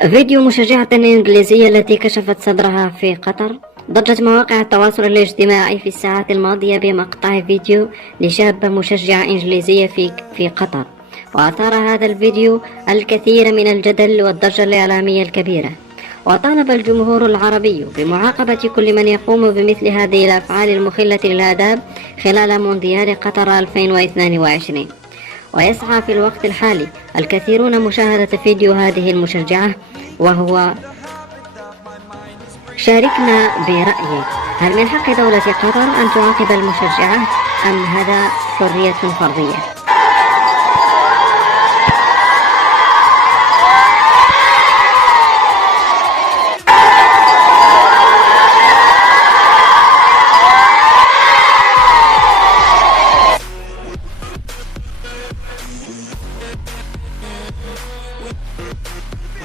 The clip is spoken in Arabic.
فيديو مشجعة إنجليزية التي كشفت صدرها في قطر. ضجت مواقع التواصل الاجتماعي في الساعات الماضية بمقطع فيديو لشابة مشجعة إنجليزية في قطر، وأثار هذا الفيديو الكثير من الجدل والضجة الإعلامية الكبيرة. وطالب الجمهور العربي بمعاقبة كل من يقوم بمثل هذه الأفعال المخلة للآداب خلال مونديال قطر 2022. ويسعى في الوقت الحالي الكثيرون مشاهدة فيديو هذه المشجعة، وهو: شاركنا برأيك، هل من حق دولة قطر أن تعاقب المشجعة أم هذا حرية فردية؟